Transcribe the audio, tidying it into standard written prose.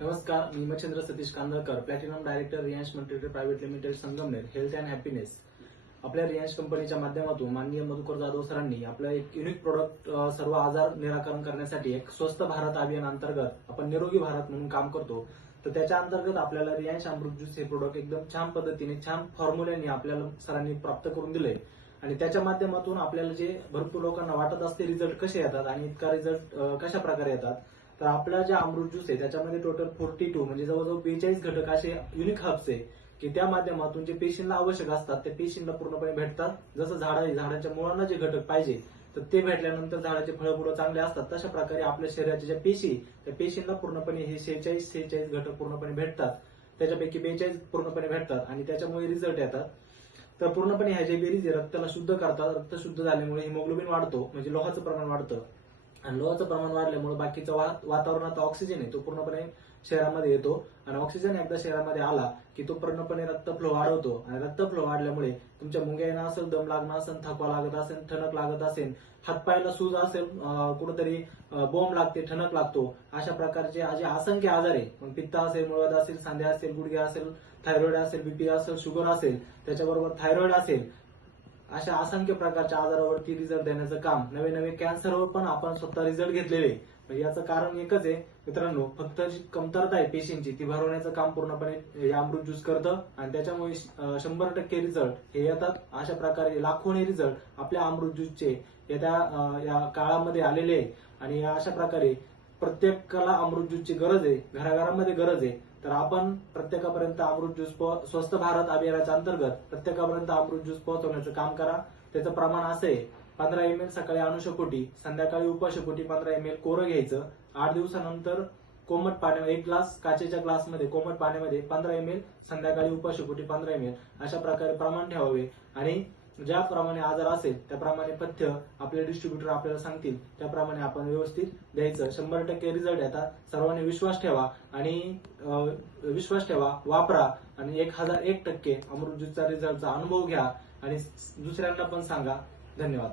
नमस्कार, मी Machhindra Satish Kandalkar, platinum director Riyansh multitrade private limited Sangamner, health and happiness. आपल्या रियांश कंपनीच्या माध्यमातून माननीय मधुकर जाधव सरांनी आपलं एक युनिक प्रोडक्ट सर्व आजार निराकरण करण्यासाठी एक स्वस्थ भारत अभियान अंतर्गत आपण निरोगी भारत म्हणून काम करतो. तर त्याच्या अंतर्गत आपल्याला रियांश अमृत ज्यूस हे प्रोडक्ट एकदम छान पद्धतीने छान फॉर्म्युल्याने आपल्याला सरांनी प्राप्त करून दिले आणि त्याच्या माध्यमातून आपल्याला जे भरपूर लोकांना वाटत असते रिझल्ट कसे येतात आणि इतका रिझल्ट कशा प्रकारे येतात. तर आपला जे अमृत ज्यूस आहे त्याच्यामध्ये टोटल 42 म्हणजे जवळजवळ 42 घटक असे युनिक हर्ब्स आहे की त्या माध्यमातून जे पेशींना आवश्यक असतात त्या पेशींना पूर्णपणे भेटतात. जसं झाडाच्या मुळांना जे घटक पाहिजे तर ते भेटल्यानंतर झाडाचे फळं पुढे चांगले असतात, तशा प्रकारे आपल्या शरीराच्या ज्या पेशी त्या पेशींना पूर्णपणे हे 46 घटक पूर्णपणे भेटतात. त्याच्यापैकी 42 पूर्णपणे भेटतात आणि त्याच्यामुळे रिझल्ट येतात. तर पूर्णपणे ह्या जे बेरीज रक्ताला शुद्ध करतात. रक्त शुद्ध झाल्यामुळे हिमोग्लोबिन वाढतो, म्हणजे लोहाचं प्रमाण वाढतं आणि लोहाचं प्रमाण वाढल्यामुळे बाकीचा वातावरणात ऑक्सिजन आहे तो पूर्णपणे शरीरामध्ये येतो आणि ऑक्सिजन एकदा शरीरामध्ये आला की तो पूर्णपणे रक्तफ्लो वाढवतो आणि रक्तफ्लो वाढल्यामुळे तुमच्या मुंग्या येणं असेल, दम लागणं असेल, थकवा लागत असेल, ठणक लागत असेल, हातपायला सूज असेल, कुठेतरी बोंब लागते, ठणक लागतो, अशा प्रकारचे जे असंख्य आजार आहे, मग पित्त असेल, मुळव्याध असेल, सांधे असेल, गुडघे असेल, थायरॉइड असेल, बीपी असेल, शुगर असेल, त्याच्याबरोबर थायरॉइड असेल, अशा असंख्य प्रकारच्या आजारावरती रिझल्ट देण्याचं काम, नवे नवे कॅन्सरवर पण आपण स्वतः रिझल्ट घेतलेले. म्हणजे याचं कारण एकच आहे मित्रांनो, फक्त जी कमतरता आहे पेशींची ती भरवण्याचं काम पूर्णपणे या अमृत ज्यूस करतं आणि त्याच्यामुळे 100% रिझल्ट हे येतात. अशा प्रकारे लाखोनी रिझल्ट आपल्या अमृत ज्यूसचे येत्या या काळामध्ये आलेले आहे आणि अशा प्रकारे प्रत्येकाला अमृत ज्यूसची गरज आहे, घराघरामध्ये गरज आहे. तर आपण प्रत्येकापर्यंत अमृत ज्यूस स्वस्थ भारत अभियानाच्या अंतर्गत प्रत्येकापर्यंत अमृत ज्यूस पोहोचवण्याचं काम करा. त्याचं प्रमाण असं आहे, 15 ml सकाळी अनुषपोटी, संध्याकाळी उपाशीपोटी 15 ml कोरं घ्यायचं. 8 दिवसानंतर कोमट पाण्यामध्ये 1 ग्लास काचेच्या ग्लासमध्ये कोमट पाण्यामध्ये 15 ml, संध्याकाळी उपाशीपोटी 15 ml अशा प्रकारे प्रमाण ठेवावे आणि ज्याप्रमाणे आजार असेल त्याप्रमाणे पथ्य आपले डिस्ट्रीब्युटर आपल्याला सांगतील त्याप्रमाणे आपण व्यवस्थित द्यायचं. 100% रिझल्ट येतात. सर्वांनी विश्वास ठेवा, वापरा आणि 1001% अमृत ज्यूसचा रिझल्टचा अनुभव घ्या आणि दुसऱ्यांना पण सांगा. धन्यवाद.